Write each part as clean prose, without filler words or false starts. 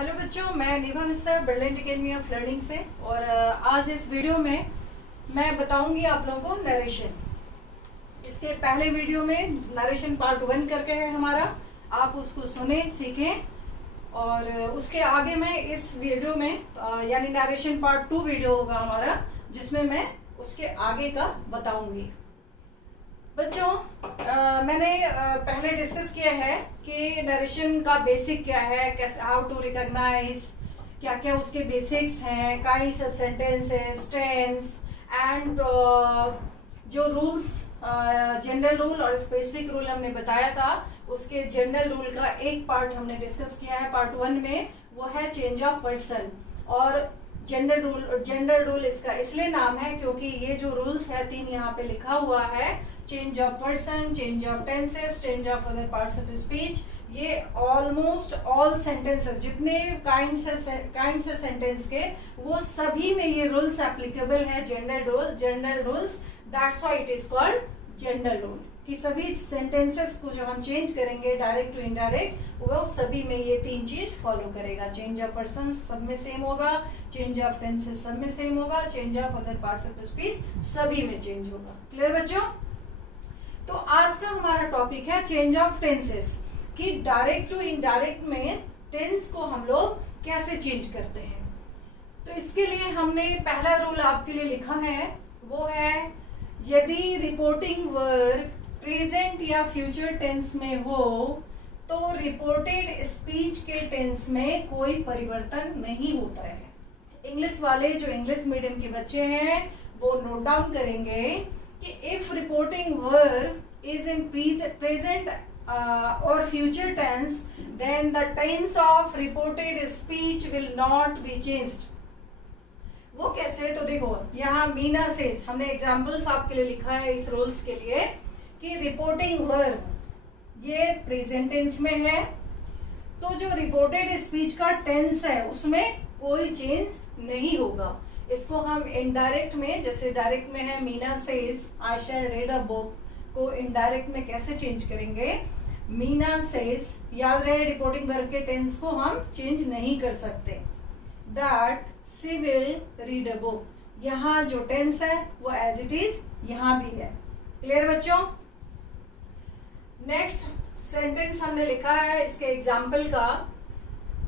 Hello बच्चों, मैं निभा Mishra brilliant academy of learning से। और आज इस वीडियो में मैं बताऊंगी आप लोगों को नरेशन। इसके पहले वीडियो में नरेशन पार्ट 1 करके है हमारा, आप उसको सुने सीखें। और उसके आगे मैं इस वीडियो में यानी नरेशन पार्ट 2 वीडियो होगा हमारा, जिसमें मैं उसके आगे का बताऊंगी। बच्चों मैंने पहले डिस्कस किया है कि नरेशन का बेसिक क्या है, कैसे, हाउ टू रिकॉग्नाइज, क्या क्या उसके बेसिक्स हैं, kinds of sentences, tense and जो रूल्स, जनरल रूल और स्पेसिफिक रूल हमने बताया था। उसके जनरल रूल का एक पार्ट हमने डिस्कस किया है पार्ट 1 में, वो है चेंज ऑफ पर्सन। और जनरल रूल इसका इसलिए नाम है क्योंकि ये जो रूल्स है 3 यहाँ पे लिखा हुआ है, change of person, change of tenses, change of other parts of speech, ये ऑलमोस्ट ऑल सेंटेंसेस, जितने काइंड्स ऑफ सेंटेंस के, वो सभी में ये रूल्स एप्लीकेबल है। General rules, that's why it is called general rule, कि सभी सेंटेंसेस को जब हम चेंज करेंगे डायरेक्ट टू इनडायरेक्ट, वो सभी में ये 3 चीज फॉलो करेगा। चेंज ऑफ पर्सन सब में सेम होगा, चेंज ऑफ टेंसेस सब में सेम होगा, change of other parts of speech सभी में चेंज होगा। क्लियर बच्चों? तो आज का हमारा टॉपिक है चेंज ऑफ टेंसेस, कि डायरेक्ट टू इनडायरेक्ट में टेंस को हम लोग कैसे चेंज करते हैं। तो इसके लिए हमने पहला रूल आपके लिए लिखा है, वो है यदि रिपोर्टिंग वर्ब प्रेजेंट या फ्यूचर टेंस में हो तो रिपोर्टेड स्पीच के टेंस में कोई परिवर्तन नहीं होता है। इंग्लिश वाले जो इंग्लिश मीडियम के बच्चे हैं वो नोट डाउन करेंगे कि if reporting verb is in present और future tense, then the tense of reported speech will not be changed. वो कैसे? तो देखो, यहाँ मीना सेज हमने एग्जाम्पल्स आपके लिए लिखा है इस रूल्स के लिए, कि रिपोर्टिंग वर्ब ये प्रेजेंट टेंस में है, तो जो रिपोर्टेड स्पीच का टेंस है उसमें कोई चेंज नहीं होगा। इसको हम इनडायरेक्ट में, जैसे डायरेक्ट में है Meena says I shall read a book, को इनडायरेक्ट में कैसे चेंज करेंगे? मीना सेज, याद रहे रिपोर्टिंग वर्ब के टेंस को हम चेंज नहीं कर सकते। That she will read a book, यहाँ जो टेंस है वो एज इट इज यहाँ भी है। क्लियर बच्चों? नेक्स्ट सेंटेंस हमने लिखा है इसके एग्जाम्पल का,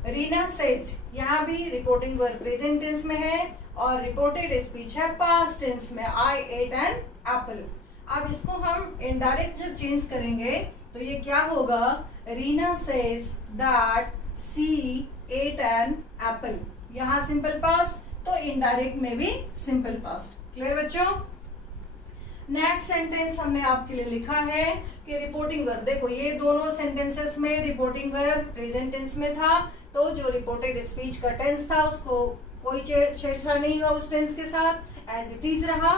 रीना सेज, यहाँ भी रिपोर्टिंग वर्ब प्रेजेंट टेंस में है और रिपोर्टेड स्पीच है पास्ट टेंस में, आई एट एन एप्पल। अब इसको हम इनडायरेक्ट जब चेंज करेंगे तो ये क्या होगा? Reena says that she ate an apple, यहाँ सिंपल पास्ट, तो इनडायरेक्ट में भी सिंपल पास्ट। क्लियर बच्चों? नेक्स्ट सेंटेंस हमने आपके लिए लिखा है कि रिपोर्टिंग वर्ब, देखो ये दोनों सेंटेंसेस में रिपोर्टिंग वर्ब प्रेजेंट टेंस में था, तो जो रिपोर्टेड स्पीच का टेंस था उसको कोई छेड़छाड़ नहीं हुआ, उस टेंस के साथ एज इट इज रहा।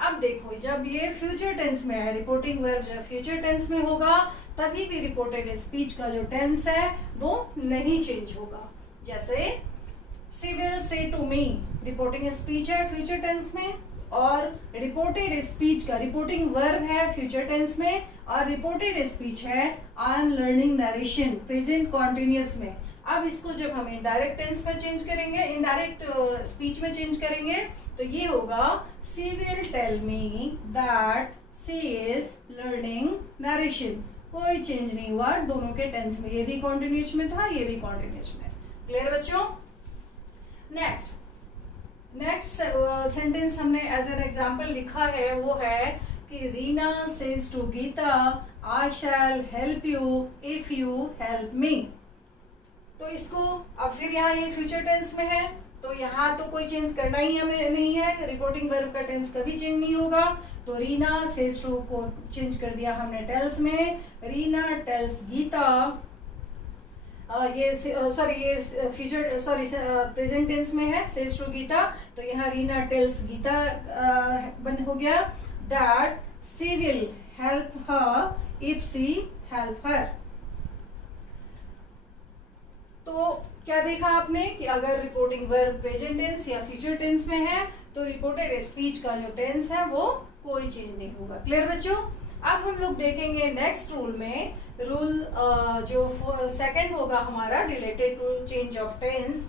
अब देखो जब ये फ्यूचर टेंस में है, रिपोर्टिंग वर्ब जब फ्यूचर टेंस में होगा तभी भी रिपोर्टेड स्पीच का जो टेंस है वो नहीं चेंज होगा। जैसे she will say to me, reporting speech है फ्यूचर टेंस में, और रिपोर्टेड स्पीच का रिपोर्टिंग वर्ब है फ्यूचर टेंस में, और रिपोर्टेड स्पीच है I am learning narration present continuous में। अब इसको जब हम इनडायरेक्ट टेंस में चेंज करेंगे, इनडायरेक्ट स्पीच में चेंज करेंगे, तो ये होगा she will tell me that she is learning narration. कोई चेंज नहीं हुआ दोनों के टेंस में, ये भी कॉन्टिन्यूअस में था, ये भी कॉन्टिन्यूअस में। क्लियर बच्चों? नेक्स्ट सेंटेंस हमने एज एन एग्जाम्पल लिखा है, वो है कि Reena says to Geeta I shall help you if you help me. तो इसको अब फिर यहाँ ये फ्यूचर टेंस में है, तो यहाँ तो कोई चेंज करना ही हमें नहीं है, रिपोर्टिंग वर्ब का टेंस कभी चेंज नहीं होगा। तो रीना सेज टू को चेंज कर दिया हमने टेल्स में, रीना टेल्स गीता, ये फ्यूचर प्रेजेंट टेंस में है, सेज टू गीता, तो यहाँ रीना टेल्स गीता बन हो गया, that she will help her if she help her. तो क्या देखा आपने कि अगर रिपोर्टिंग वर्ब प्रेजेंट टेंस या फ्यूचर टेंस में है तो रिपोर्टेड स्पीच का जो टेंस है वो कोई चेंज नहीं होगा। क्लियर बच्चों? अब हम लोग देखेंगे नेक्स्ट रूल में, रूल जो सेकंड होगा हमारा related to change of tense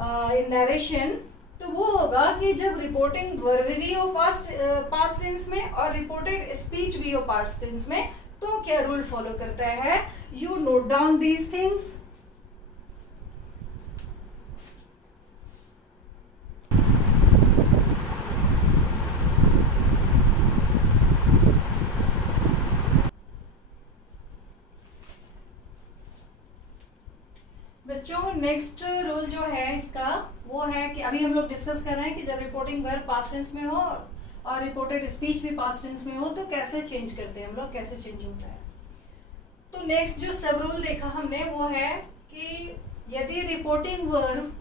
in narration. तो वो होगा कि जब रिपोर्टिंग वर्ब भी हो पास्ट टेंस में और रिपोर्टेड स्पीच भी हो पास्ट टेंस में, तो क्या रूल फॉलो करता है। You note down these things. बच्चों नेक्स्ट रूल जो है इसका वो है कि अभी हम लोग डिस्कस कर रहे हैं कि जब रिपोर्टिंग वर्ब पास्ट टेंस में हो और रिपोर्टेड स्पीच भी पास्ट टेंस में हो तो कैसे चेंज करते हैं हम लोग, कैसे चेंज होता है। तो नेक्स्ट जो सब रूल देखा हमने वो है कि यदि रिपोर्टिंग वर्ब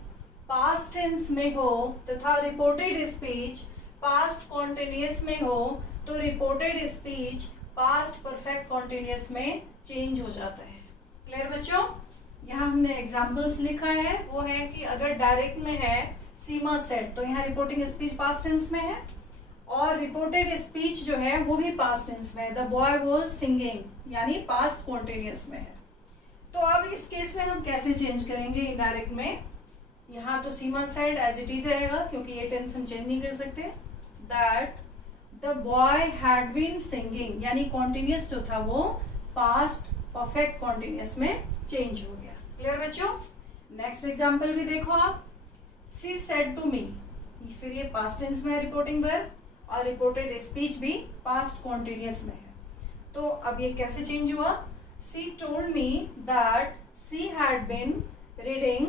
पास्ट टेंस में हो तथा रिपोर्टेड स्पीच पास्ट कॉन्टिन्यूअस में हो तो reported speech past perfect continuous में चेंज हो जाता है। क्लियर बच्चों। यहाँ हमने एग्जाम्पल्स लिखा है, वो है कि अगर डायरेक्ट में है सीमा सेड तो यहाँ रिपोर्टिंग स्पीच पास्ट टेंस में है और रिपोर्टेड स्पीच जो है वो भी पास्ट टेंस में है। द बॉय वाज सिंगिंग यानी पास्ट कॉन्टिन्यूअस में है। तो अब इस केस में हम कैसे चेंज करेंगे इनडायरेक्ट में। यहाँ तो Seema said as it is रहेगा क्योंकि ये टेंस हम चेंज नहीं कर सकते। That the boy had been singing यानी कॉन्टिन्यूअस जो था वो पास्ट परफेक्ट कॉन्टिन्यूअस में चेंज हो गया। क्लियर बच्चों। नेक्स्ट एग्जांपल भी देखो आप। सी सेड टू मी, फिर ये पास्ट टेंस में है रिपोर्टिंग वर्ब और रिपोर्टेड स्पीच भी पास्ट कॉन्टिन्यूअस में है। तो अब ये कैसे चेंज हुआ। She told me that she had been reading,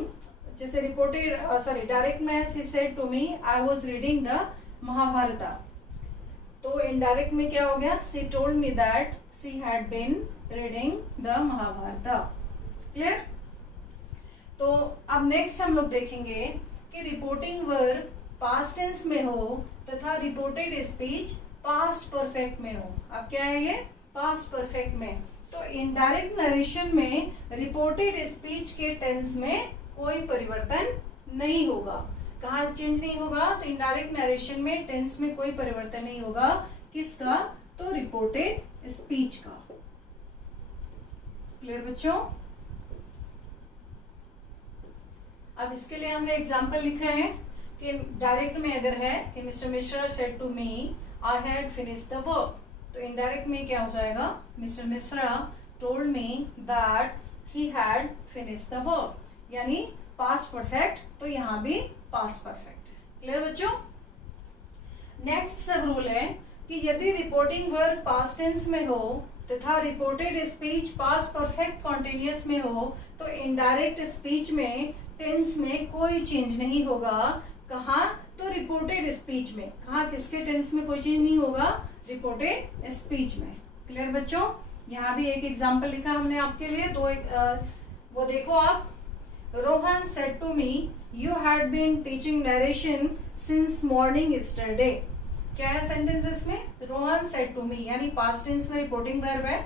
जैसे रिपोर्टेड सॉरी डायरेक्ट में है she said to me I was reading the Mahabharata. तो इनडायरेक्ट में क्या हो गया, she told me that she had been reading the Mahabharata. Clear. तो अब नेक्स्ट हम लोग देखेंगे कि रिपोर्टिंग वर्ब पास्ट टेंस में हो तथा रिपोर्टेड स्पीच पास्ट परफेक्ट में हो। अब क्या है ये, पास्ट परफेक्ट में। तो इनडायरेक्ट नरेशन में रिपोर्टेड स्पीच के टेंस में कोई परिवर्तन नहीं होगा। कहाँ चेंज नहीं होगा, तो इनडायरेक्ट नरेशन में टेंस में कोई परिवर्तन नहीं होगा। किसका, तो रिपोर्टेड स्पीच का। क्लियर बच्चों। अब इसके लिए हमने एग्जाम्पल लिखा है कि डायरेक्ट में अगर है कि mister Mishra said to me I had finished the work, तो इनडायरेक्ट में क्या हो जाएगा, mister Mishra told me that he had finished the work यानी पास्ट परफेक्ट, तो यहाँ भी पास्ट परफेक्ट। क्लियर बच्चों। नेक्स्ट सब रूल है कि यदि रिपोर्टिंग वर्ब पास्ट टेंस में हो तथा reported speech past perfect continuous में हो तो इनडायरेक्ट स्पीच में टेंस में कोई चेंज नहीं होगा। कहाँ, तो रिपोर्टेड स्पीच में। कहाँ, किसके टेंस में कोई चेंज नहीं होगा, रिपोर्टेड स्पीच में। क्लियर बच्चों। यहाँ भी एक एग्जांपल लिखा हमने आपके लिए, वो देखो आप। Rohan said to me you had been teaching narration since morning yesterday. क्या है सेंटेंस इसमें, रोहन सेड टू मी यानी पास्ट टेंस में रिपोर्टिंग वर्ब है।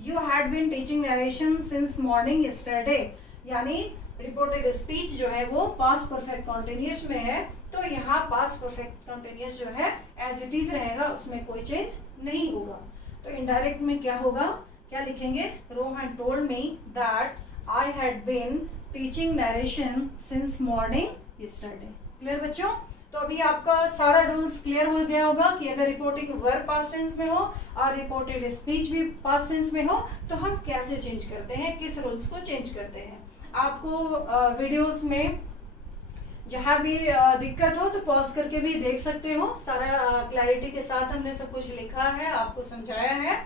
You had been teaching narration since morning yesterday यानी रिपोर्टेड स्पीच जो है वो पास्ट परफेक्ट कॉन्टिन्यूअस में है। तो यहाँ पास्ट परफेक्ट कॉन्टिन्यूअस जो है एज इट इज रहेगा, उसमें कोई चेंज नहीं होगा। तो इनडायरेक्ट में क्या होगा, क्या लिखेंगे, Rohan told me that I had been teaching narration since morning yesterday. Clear बच्चों। तो अभी आपका सारा रूल्स क्लियर हो गया होगा कि अगर रिपोर्टिंग वर्ब पास्ट टेंस में हो और रिपोर्टेड स्पीच भी पास्ट टेंस में हो तो हम कैसे चेंज करते हैं, किस रूल्स को चेंज करते हैं। आपको वीडियोस में जहां भी दिक्कत हो तो पॉज करके भी देख सकते हो। सारा क्लैरिटी के साथ हमने सब कुछ लिखा है, आपको समझाया है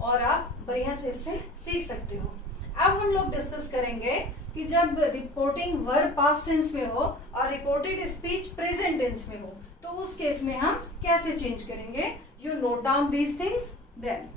और आप बढ़िया से इससे सीख सकते हो। अब हम लोग डिस्कस करेंगे कि जब रिपोर्टिंग वर्ब पास्ट टेंस में हो और रिपोर्टेड स्पीच प्रेजेंट टेंस में हो तो उस केस में हम कैसे चेंज करेंगे। You note down these things then.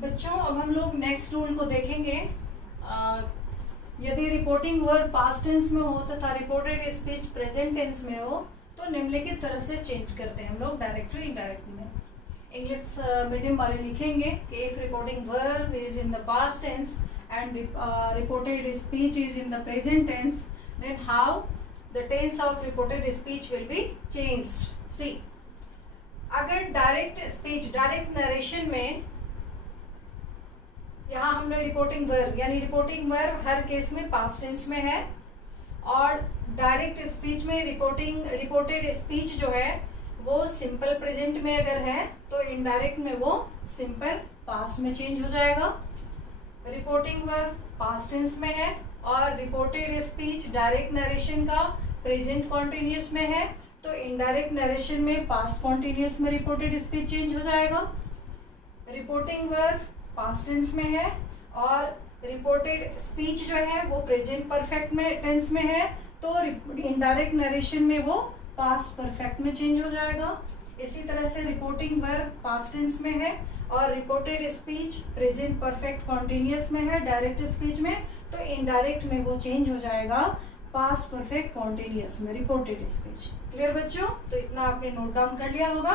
बच्चों अब हम लोग नेक्स्ट रूल को देखेंगे। यदि रिपोर्टिंग वर्ब पास्ट टेंस में हो तथा रिपोर्टेड स्पीच प्रेजेंट टेंस में हो तो निम्नलिखित तरह से चेंज करते हैं हम लोग डायरेक्ट टू इनडायरेक्ट में। इंग्लिश मीडियम वाले लिखेंगे कि if reporting verb is in the past tense and reported speech is in the present tense, then how the tense of reported speech will be changed. See, अगर direct speech, direct narration में यहाँ हमने reporting verb, यानी reporting verb हर case में past tense में है, और डायरेक्ट स्पीच में रिपोर्टेड स्पीच जो है वो सिंपल प्रेजेंट में अगर है तो इनडायरेक्ट में वो सिंपल पास्ट में चेंज हो जाएगा। रिपोर्टिंग वर्ब पास्ट टेंस में है और रिपोर्टेड स्पीच डायरेक्ट नरेशन का प्रेजेंट कॉन्टिन्यूस में है, तो इनडायरेक्ट नरेशन में पास्ट कॉन्टिन्यूस में रिपोर्टेड स्पीच चेंज हो जाएगा। रिपोर्टिंग वर्ब पास्ट टेंस में है और रिपोर्टेड स्पीच जो है वो प्रेजेंट परफेक्ट में टेंस में है, तो इनडायरेक्ट नरेशन में वो पास्ट परफेक्ट में चेंज हो जाएगा। इसी तरह से रिपोर्टिंग वर्ब पास्ट टेंस में है और reported speech present perfect continuous में है डायरेक्ट स्पीच में, तो इनडायरेक्ट में वो चेंज हो जाएगा पास्ट परफेक्ट कॉन्टिन्यूस में रिपोर्टेड स्पीच। क्लियर बच्चों? तो इतना आपने नोट डाउन कर लिया होगा।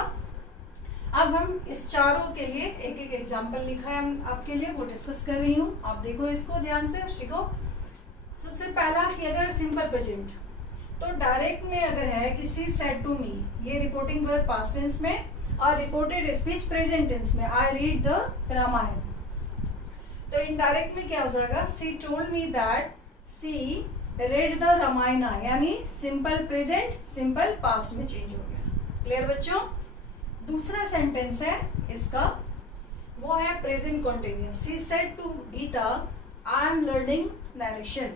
अब हम इस चारों के लिए एक एक एग्जाम्पल लिखा है हम आपके लिए, वो डिस्कस कर रही हूँ। आप देखो इसको ध्यान से और सीखो। सबसे पहला कि अगर सिंपल प्रेजेंट, तो डायरेक्ट में अगर है कि सी सेड टू मी, ये रिपोर्टिंग वर्ब पास्ट टेंस में और रिपोर्टेड स्पीच प्रेजेंट टेंस में, आई रीड द रामायण, तो इनडायरेक्ट में क्या हो जाएगा, she told me that she read the Ramayana, यानी सिंपल प्रेजेंट सिंपल पास्ट में चेंज हो गया। क्लियर बच्चों? दूसरा सेंटेंस है इसका, वो है present continuous, she said to Geeta I am learning narration,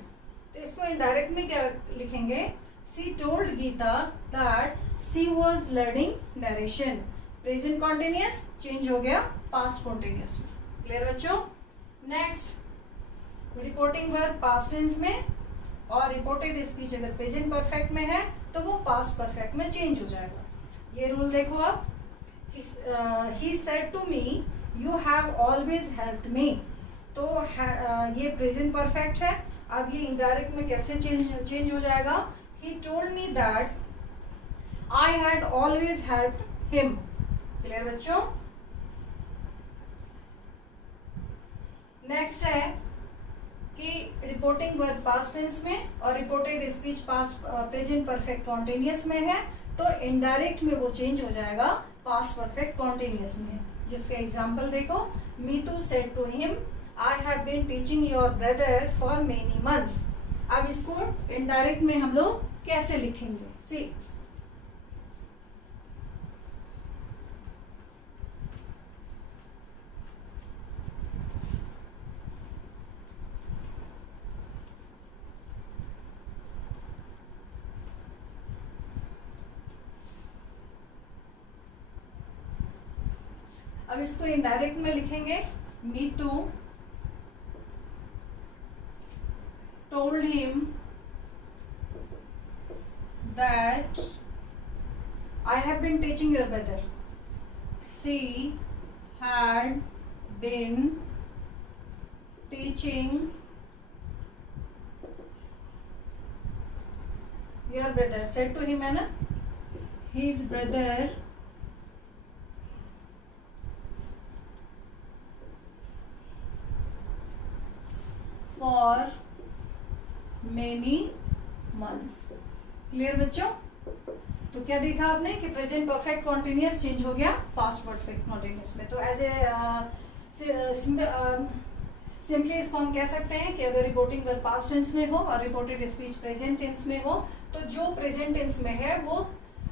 तो इसको इनडायरेक्ट में क्या लिखेंगे, she told Geeta that she was learning narration, present continuous change हो गया पास्ट कॉन्टिन्यूस में। क्लियर बच्चों? Next, reporting verb past tense में और रिपोर्टेड स्पीच अगर प्रेजेंट परफेक्ट में है तो वो पास्ट परफेक्ट में चेंज हो जाएगा। ये रूल देखो आप, he said to me you have always helped me, तो ये प्रेजेंट परफेक्ट है। अब ये इनडायरेक्ट में कैसे चेंज हो जाएगा, he told me that I had always helped him। Clear बच्चों? नेक्स्ट है कि रिपोर्टिंग वर्ब पास्ट टेंस में और reported speech past present perfect continuous में है, तो इनडायरेक्ट में वो चेंज हो जाएगा पास्ट परफेक्ट कॉन्टिन्यूस में। जिसके एग्जाम्पल देखो, Meetu said to him I have been teaching your brother for many months. अब इसको इनडायरेक्ट में हम लोग कैसे लिखेंगे, सी, अब इसको इनडायरेक्ट में लिखेंगे, Meetu told him that I have been teaching your brother, she had been teaching your brother, said to him है ना, his brother for many months. Clear बच्चों? तो क्या देखा आपने कि प्रेजेंट परफेक्ट कॉन्टिन्यूस चेंज हो गया पास्ट परफेक्ट कॉन्टिन्यूस में। तो एज ए सिंपली इसको हम कह सकते हैं कि अगर रिपोर्टिंग वर्ब पास्ट टेंस में हो और रिपोर्टेड स्पीच प्रेजेंट टेंस में हो, तो जो प्रेजेंट टेंस में है वो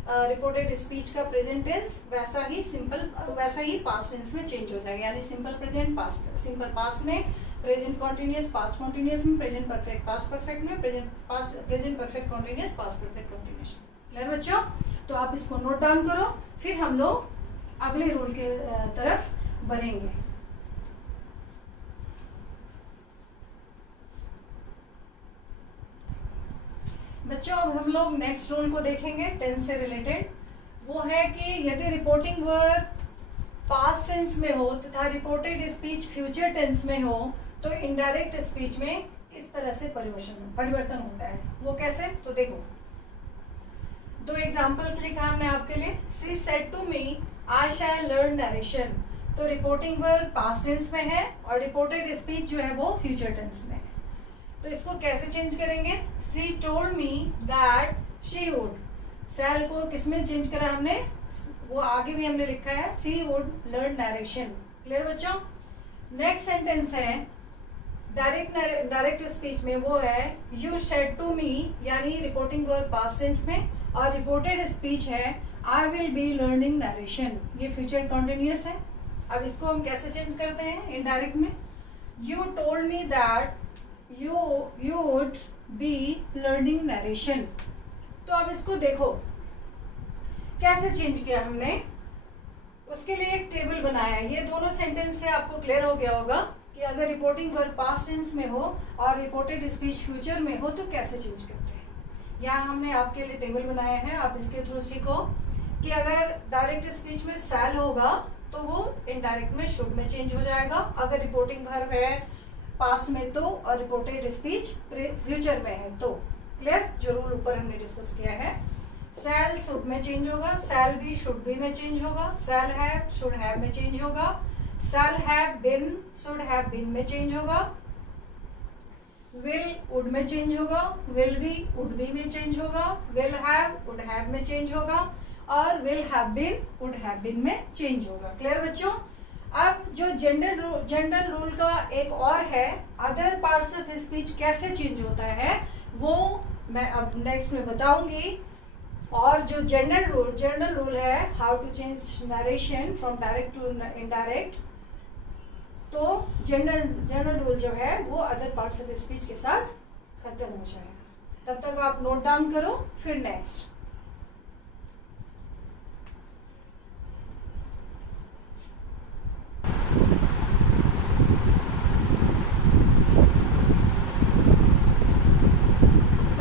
रिपोर्टेड स्पीच का प्रेजेंट टेंस वैसा ही पास्ट टेंस में चेंज हो जाएगा, यानी simple present past, simple past में प्रेजेंट कॉन्टिन्यूस पास्ट कॉन्टिन्यूस में, प्रेजेंट परफेक्ट पास्ट परफेक्ट में, present perfect continuous past perfect continuous में। क्लियर बच्चों? तो आप इसको नोट डाउन करो, फिर हम लोग अगले रूल के तरफ बढ़ेंगे। बच्चों अब हम लोग नेक्स्ट रूल को देखेंगे टेंस से रिलेटेड। वो है कि यदि रिपोर्टिंग वर्ब पास्ट टेंस में हो तथा रिपोर्टेड स्पीच फ्यूचर टेंस में हो, तो इनडायरेक्ट स्पीच में इस तरह से परिवर्तन होता है। वो कैसे? तो देखो, दो एग्जांपल्स लिखा हमने आपके लिए। She said to me I shall learn narration. तो रिपोर्टिंग वर्ब पास्ट टेंस में है और रिपोर्टेड स्पीच जो है वो फ्यूचर टेंस में है। तो इसको कैसे चेंज करेंगे? She told me that she would. Shall को किसमें चेंज करा हमने? वो आगे भी हमने लिखा है she would learn narration. Clear बच्चों? नेक्स्ट सेंटेंस है डायरेक्ट स्पीच में, वो है यू सेड टू मी, यानी रिपोर्टिंग वर्ब पास्ट टेंस में, और रिपोर्टेड स्पीच है I will be learning narration. ये फ्यूचर कॉन्टिन्यूअस है। अब इसको हम कैसे चेंज करते हैं इनडायरेक्ट में? You told me that you would be learning narration। तो अब इसको देखो कैसे चेंज किया हमने। उसके लिए एक टेबल बनाया है। ये दोनों सेंटेंस से आपको क्लियर हो गया होगा कि अगर रिपोर्टिंग वर्ब पास्ट टेंस में हो और रिपोर्टेड स्पीच फ्यूचर में हो तो कैसे चेंज करते हैं। यहाँ हमने आपके लिए टेबल बनाया है, आप इसके थ्रू सीखो कि अगर डायरेक्ट स्पीच में शैल होगा तो वो इनडायरेक्ट में शुड में चेंज हो जाएगा। अगर रिपोर्टिंग वर्ब है पास्ट में तो, और रिपोर्टेड स्पीच फ्यूचर में है तो। क्लियर? जो रूल ऊपर हमने डिस्कस किया है। शैल शुड में चेंज होगा, शैल बी शुड बी में चेंज होगा, शैल हैव शुड हैव में चेंज होगा, shall have been should have been में चेंज होगा, विल वुड में चेंज होगा, विल बी वुड बी में चेंज होगा, विल हैव वुड हैव में चेंज होगा, और will have been would have been में चेंज होगा। क्लियर बच्चों? अब जो जनरल रूल का एक और है अदर पार्ट्स ऑफ स्पीच कैसे चेंज होता है वो मैं अब नेक्स्ट में बताऊंगी। और जो जनरल रूल है how to change narration from direct to indirect, तो जनरल रूल जो है वो अदर पार्ट्स ऑफ स्पीच के साथ खत्म हो जाएगा। तब तक आप नोट डाउन करो, फिर नेक्स्ट।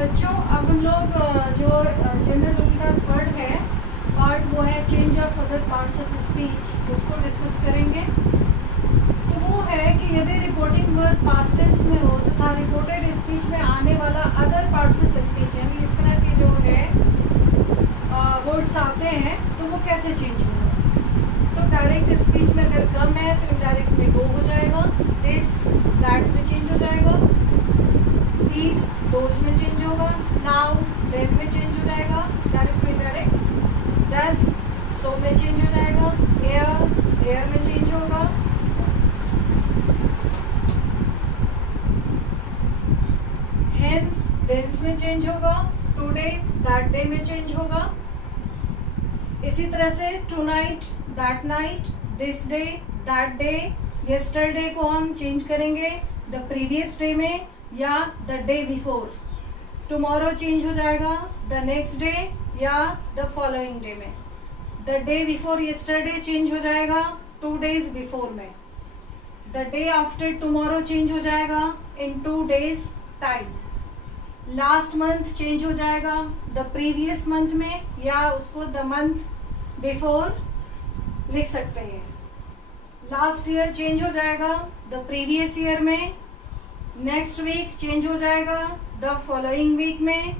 बच्चों अब हम लोग जो जनरल रूल का थर्ड है पार्ट, वो है change of other parts of speech, उसको डिस्कस करेंगे। तो वो है कि यदि रिपोर्टिंग वर्ब पास्ट टेंस में हो तथा रिपोर्टेड स्पीच में आने वाला अदर पार्ट्स ऑफ स्पीच यानी इस तरह के जो है वर्ड्स आते हैं तो वो कैसे चेंज होगा। तो डायरेक्ट स्पीच में अगर कम है तो इनडायरेक्ट में गो हो जाएगा, दिस दैट में चेंज हो जाएगा, दीज दोज में चेंज होगा, नाउ देन में चेंज हो जाएगा डायरेक्ट में इनडायरेक्ट, दस सो में चेंज हो जाएगा, एयर देयर में चेंज होगा, हेंस देंस में चेंज होगा, टुडे दैट डे में चेंज होगा। इसी तरह से tonight that night, this day that day, yesterday को हम चेंज करेंगे द प्रीवियस डे में या the day before, tomorrow change हो जाएगा द नेक्स्ट डे या द फॉलोइंग डे में, the day before yesterday change हो जाएगा 2 days बिफोर में, the day after tomorrow change हो जाएगा इन 2 days time, last month change हो जाएगा द प्रीवियस मंथ में या उसको द मंथ बिफोर लिख सकते हैं, लास्ट ईयर चेंज हो जाएगा द प्रीवियस ईयर में, नेक्स्ट वीक चेंज हो जाएगा द फॉलोइंग वीक में,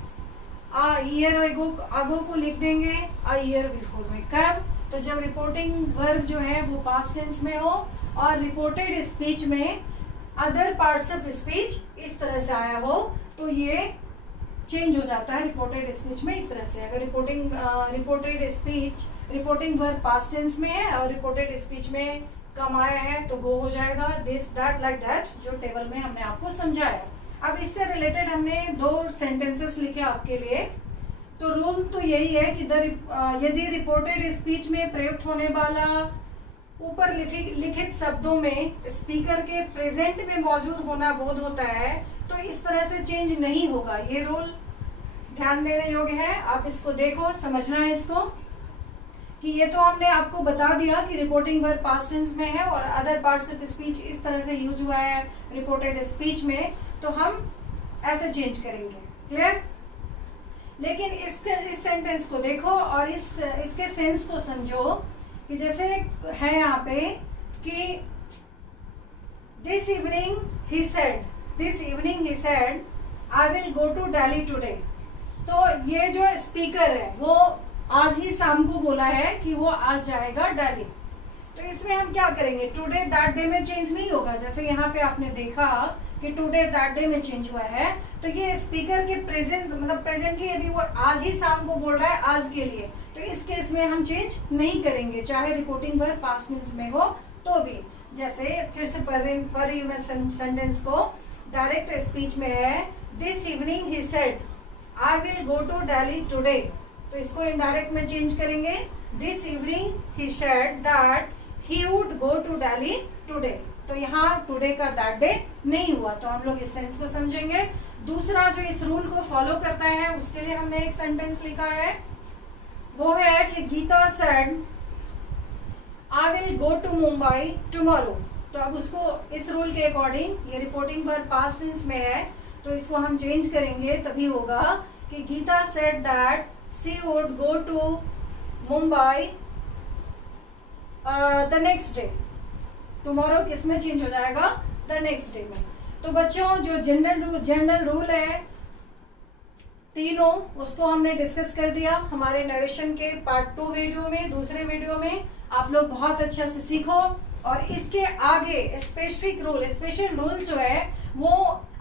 आ ईयर अगो को लिख देंगे आ ईयर बिफोर में। कब? तो जब रिपोर्टिंग वर्ब जो है वो पास्ट टेंस में हो और रिपोर्टेड स्पीच में अदर पार्ट्स ऑफ स्पीच इस तरह से आया हो तो ये चेंज हो जाता है रिपोर्टेड स्पीच में इस तरह से। अगर रिपोर्टिंग वर्ब पास्ट टेंस में है और रिपोर्टेड स्पीच में कम आया है तो गो हो जाएगा दिस दैट लाइक दैट, जो टेबल में हमने आपको समझाया। अब इससे रिलेटेड हमने 2 सेंटेंसेस लिखे आपके लिए। तो रूल तो यही है कि यदि रिपोर्टेड स्पीच में प्रयुक्त होने वाला ऊपर लिखित शब्दों में स्पीकर के प्रेजेंट में मौजूद होना बोध होता है तो इस तरह से चेंज नहीं होगा। ये रूल ध्यान देने योग्य है, आप इसको देखो, समझना है इसको कि ये तो हमने आपको बता दिया कि रिपोर्टिंग वर्ब पास्ट टेंस में है और अदर पार्ट्स ऑफ स्पीच इस तरह से यूज हुआ है रिपोर्टेड स्पीच में, तो हम ऐसे चेंज करेंगे। क्लियर? लेकिन इस सेंटेंस को देखो और इसके सेंस को समझो कि जैसे है यहाँ पे कि this evening he said I will go to Delhi today. तो ये जो स्पीकर है वो आज ही शाम को बोला है कि वो आज जाएगा दिल्ली। तो इसमें हम क्या करेंगे, टुडे दैट डे में चेंज नहीं होगा। जैसे यहाँ पे आपने देखा कि टुडे दैट डे में चेंज हुआ है, तो ये स्पीकर के प्रेजेंस मतलब प्रेजेंटली अभी वो आज ही शाम को बोल रहा है आज के लिए, तो इस केस में हम चेंज नहीं करेंगे, चाहे रिपोर्टिंग वर्ब पास्ट टेंस में हो तो भी। जैसे फिर से पढ़ रही हूँ मैं सेंटेंस को, डायरेक्ट स्पीच में है this evening he said I will go to Delhi today, तो इसको इनडायरेक्ट में चेंज करेंगे, this evening he said that he would go to Delhi today. तो यहाँ टुडे का दैट डे नहीं हुआ, तो हम लोग इस सेंस को समझेंगे। दूसरा जो इस रूल को फॉलो करता है उसके लिए हमने एक सेंटेंस लिखा है, वो है कि Geeta said I will go to Mumbai tomorrow. तो अब उसको इस रूल के अकॉर्डिंग, ये रिपोर्टिंग वर्ब पास्ट टेंस में है, तो इसको हम चेंज करेंगे, तभी होगा कि Geeta said that she would go to Mumbai the next day. Tomorrow किस में चेंज हो जाएगा, द नेक्स्ट डे में। तो बच्चों जो जनरल रूल है तीनों, उसको हमने डिस्कस कर दिया हमारे नरेशन के पार्ट 2 वीडियो में। दूसरे वीडियो में आप लोग बहुत अच्छा से सीखो, और इसके आगे स्पेसिफिक रूल, स्पेशल रूल जो है वो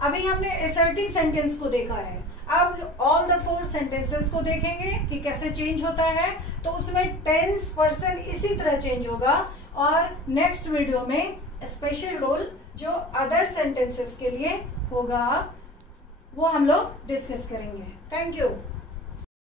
अभी हमने असर्टिव सेंटेंस को देखा है, अब ऑल द 4 सेंटेंसेस को देखेंगे कि कैसे चेंज होता है। तो उसमें टेंस पर्सन इसी तरह चेंज होगा, और नेक्स्ट वीडियो में स्पेशल रूल जो अदर सेंटेंसेस के लिए होगा वो हम लोग डिस्कस करेंगे। Thank you.